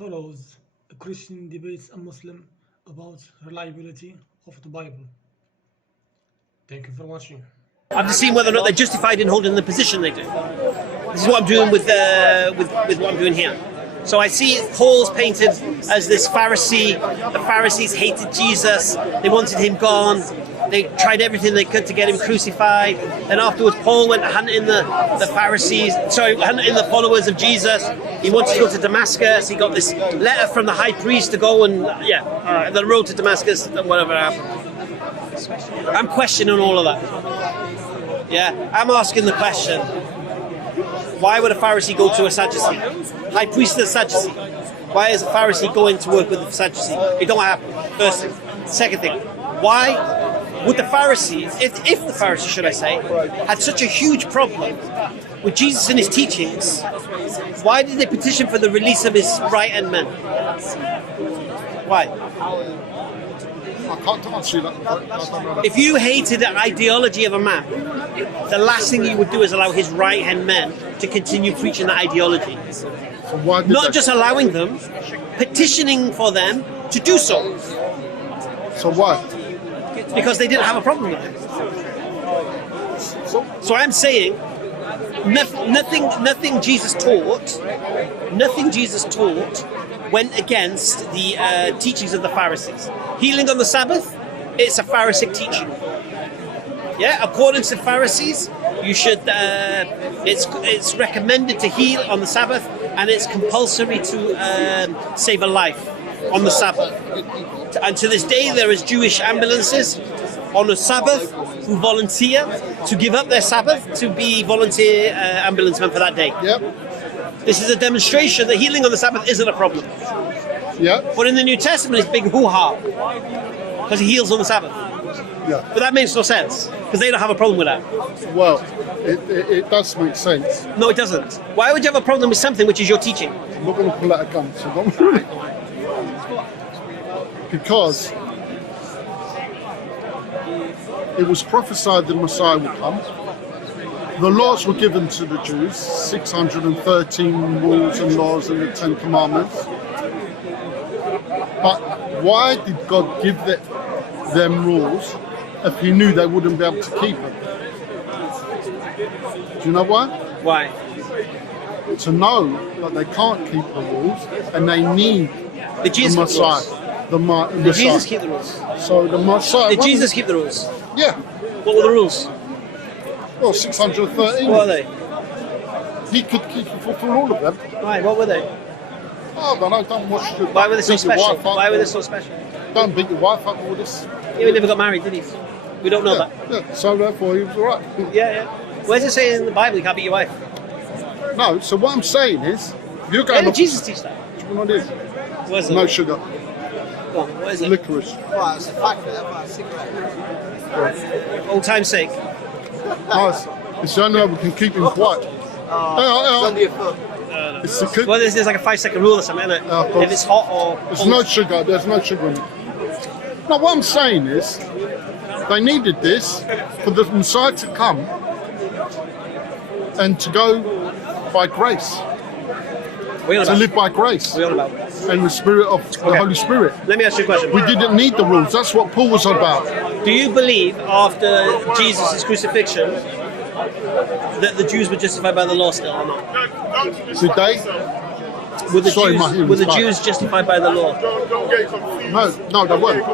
follows, a Christian debates a Muslim about reliability of the Bible. Thank you for watching. I'm just seeing whether or not they're justified in holding the position they do. This is what I'm doing with what I'm doing here. So I see Paul's painted as this Pharisee. The Pharisees hated Jesus. They wanted him gone. They tried everything they could to get him crucified. Then afterwards, Paul went hunting the hunting the followers of Jesus. He wanted to go to Damascus. He got this letter from the high priest to go and the road to Damascus, whatever happened. I'm questioning all of that. Yeah, I'm asking the question: why would a Pharisee go to a Sadducee? High priest of the Sadducee. Why is a Pharisee going to work with a Sadducee? It don't happen. First thing. Second thing, why would the Pharisees, if the Pharisees, should I say, had such a huge problem with Jesus and his teachings, why did they petition for the release of his right-hand men? Why? I can't answer you that. I don't know that. If you hated the ideology of a man, the last thing you would do is allow his right-hand men to continue preaching that ideology. So why did Not they? just allowing them, petitioning for them to do so. So why? Because they didn't have a problem with it. So I'm saying nothing Jesus taught went against the teachings of the Pharisees. Healing on the Sabbath, it's a Pharisaic teaching. Yeah, according to the Pharisees, you should. It's recommended to heal on the Sabbath, and it's compulsory to save a life on the Sabbath. And to this day, there is Jewish ambulances on the Sabbath who volunteer to give up their Sabbath to be volunteer ambulance men for that day. Yep. This is a demonstration that healing on the Sabbath isn't a problem. Yep. But in the New Testament, it's big hoo-ha because he heals on the Sabbath. Yeah. But that makes no sense because they don't have a problem with that. Well, it does make sense. No, it doesn't. Why would you have a problem with something which is your teaching? I'm not going to pull out a gun, so don't worry. Because it was prophesied the Messiah would come. The laws were given to the Jews, 613 rules and laws and the 10 commandments. But why did God give them rules if he knew they wouldn't be able to keep them? Do you know why? Why? To know that they can't keep the rules and they need Did Jesus the keep the rules? Messiah. Did Messiah. Jesus keep the rules? So the Messiah. Did Jesus keep the rules? Yeah. What were the rules? Well, 613. What are they? He could fulfill all of them. Why? What were they? Oh, I don't know. Don't watch the. Why were they so beat your special? wife up. Why were they so special? Don't beat your wife up. All this. He never got married, did he? We don't know Yeah, that. yeah. So therefore, he was all right. Yeah. Where's it say in the Bible you can't beat your wife? No. So what I'm saying is, you're Where going. did Jesus teach that? What is? What is it? No sugar. Go on, what is it? Licorice. Old time's sake. Nice. It's the only way we can keep him quiet. It's the cook. Well, there's like a 5-second rule or something, isn't it? Yeah, of course. If it's hot or There's cold. no sugar. There's no sugar in it. No, what I'm saying is, they needed this for the Messiah to come and to go by grace, What are you on to about? live by grace What are you on about? and the Spirit of the Okay. Holy Spirit. Let me ask you a question. We didn't need the rules. That's what Paul was about. Do you believe after Jesus' crucifixion that the Jews were justified by the law still or not? Did they? Were the, Sorry, my Jews, hearing's were the bad. Jews justified by the law? No, they weren't.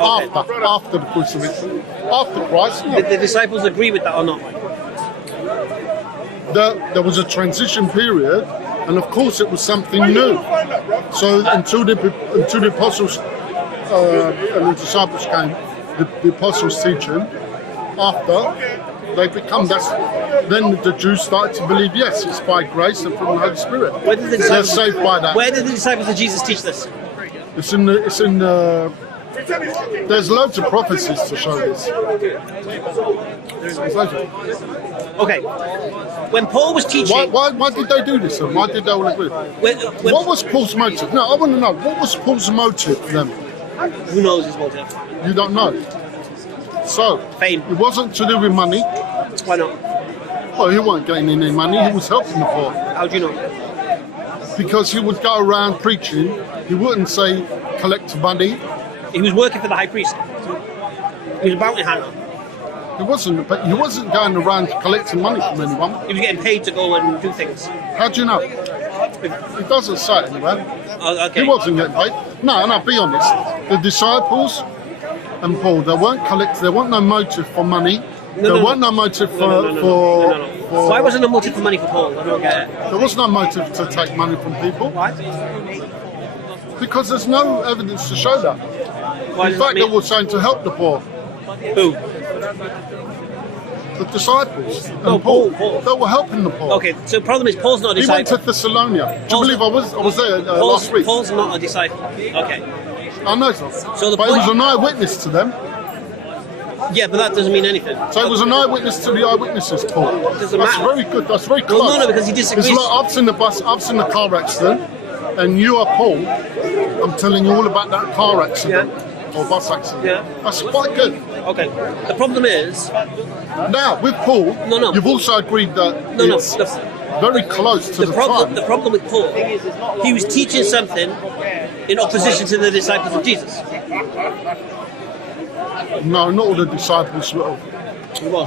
After the crucifixion, after Christ, no. Did the disciples agree with that or not? There was a transition period, and of course it was something new. So until the apostles and the disciples came, the apostles' teaching, after they become then the Jews started to believe, yes, it's by grace and from the Holy Spirit. Where did the They're disciples, saved by that. where did the disciples of Jesus teach this? It's in the. There's loads of prophecies to show this. There's loads of. Okay. When Paul was teaching... Why did they do this then? Why did they all agree? When, What was Paul's motive? No, I want to know. What was Paul's motive then? who knows his motive? You don't know. So, Fame. it wasn't to do with money. Why not? Oh, he wasn't getting any money. He was helping the poor. How do you know? because he would go around preaching. He wouldn't say collect money. He was working for the high priest. He was a bounty hunter. He wasn't, but he wasn't going around collecting money from anyone. He was getting paid to go and do things. How do you know? It doesn't say it anywhere. Oh, okay. He wasn't getting paid. No, and I'll be honest. The disciples and Paul, there weren't no motive for money. There weren't no motive for. Why wasn't there motive for money for Paul? I don't get it. There was no motive to take money from people. Why? Because there's no evidence to show that. Why In does fact, that they mean? were saying to help the poor. Who? The disciples and Oh, Paul, Paul. They were helping the poor. Okay, so the problem is Paul's not a He went disciple. to Thessalonica. Do you believe I was there last week? Paul's not a disciple. Okay. I know. So the But he was point- an eyewitness to them. Yeah, but that doesn't mean anything. So he was an eyewitness to the eyewitnesses, Paul. Doesn't That's matter. very good. That's very close. Well, no, because he disagrees. It's like I've seen the bus, I've seen the car accident, and you are Paul. I'm telling you all about that car accident or bus accident. Yeah. That's quite good. Okay. The problem is, Now with Paul, No. you've also agreed that No. it's very close to the the time. problem with Paul, he was teaching something in opposition to the disciples of Jesus. No, not all the disciples were.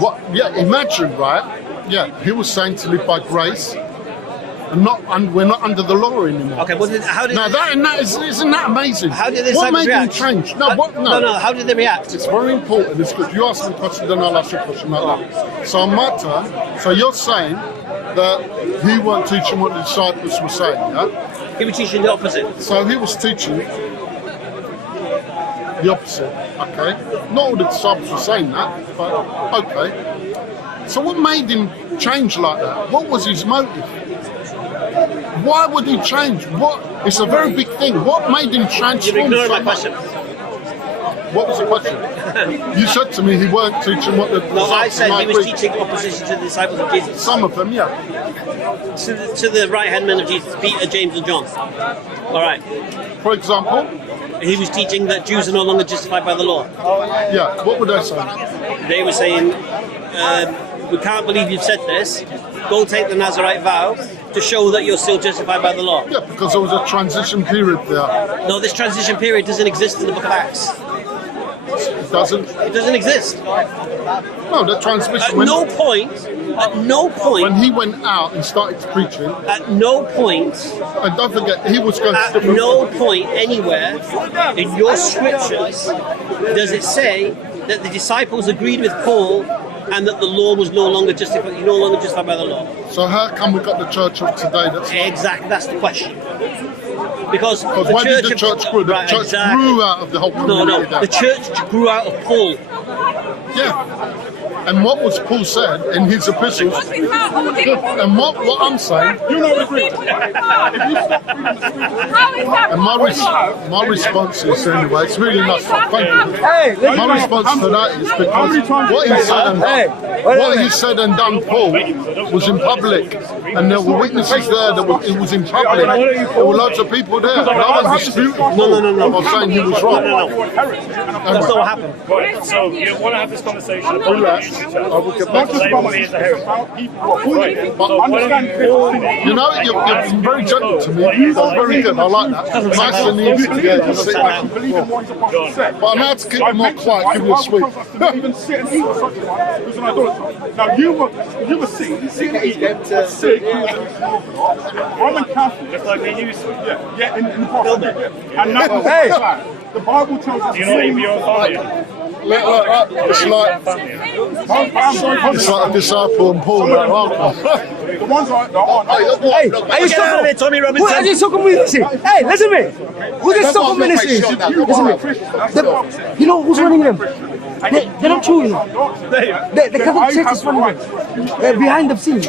What? Yeah, imagine, right? Yeah, he was saying to live by grace, and we're not under the law anymore. Okay, well, how did Now isn't that amazing? how did the What disciples made him react? change? No, No. How did they react? It's very important. It's good. You ask me a question, then I'll ask you a question like that. So on my turn, so you're saying that he weren't teaching what the disciples were saying, yeah? He was teaching the opposite. So he was teaching the opposite, okay? Not all the disciples were saying that, but okay. So what made him change like that? What was his motive? Why would he change? It's a very big thing. What made him You're transform ignoring so my much? question. What was the question? You said to me he weren't teaching what the No, I disciples said he might was read. teaching opposition to the disciples of Jesus. Some of them, yeah. To the right-hand men of Jesus, Peter, James, and John. All right. For example, He was teaching that Jews are no longer justified by the law. yeah, what would they say? They were saying, we can't believe you've said this. Go take the Nazarite vow to show that you're still justified by the law. Yeah, because there was a transition period there. No, this transition period doesn't exist in the book of Acts. It doesn't. It doesn't exist. No, the transmission. At no point, when he went out and started preaching, at no point, and don't forget, he was going to at no point anywhere in your scriptures does it say that the disciples agreed with Paul and that the law was no longer justified by the law. So how come we got the church of today? Exactly, that's the question. Because Because the why church did the church grow? The right, church exactly. grew out of the whole community. No, there. the church grew out of Paul. Yeah. And what was Paul said in his epistles? And what I'm saying, and my response is anyway, it's really not. Thank you. My response to that is because what he said and done, Paul, was in public, and there were witnesses there. It was in public. There were loads of people there. No one disputed Paul. No. I'm saying he was wrong. That's not what happened. Right, so you want to have this conversation about Relax. the I will get back to label me as a heretic. Right, so why don't You know, you're very gentle to me. That's very good. I like that. Nice and easy. Yeah, you sit back and forth. But I'm out to keep you more quiet, give you a sweep. Even sit and eat such a man who's an idolater. Now you were sitting and eating, sick. I'm a Catholic. just like me, you Yeah, in the past. And now the Bible tells us. do you not eat with your own family? It's like a disciple and Paul. The ones that aren't. Hey, Get out of there, Tommy Who Robinson. are these soccer ministry? Hey, listen to me. Who this soccer ministry is? Listen to me. You know who's running them? They're not true, you know. The Catholic Church is running them. They're behind the scenes.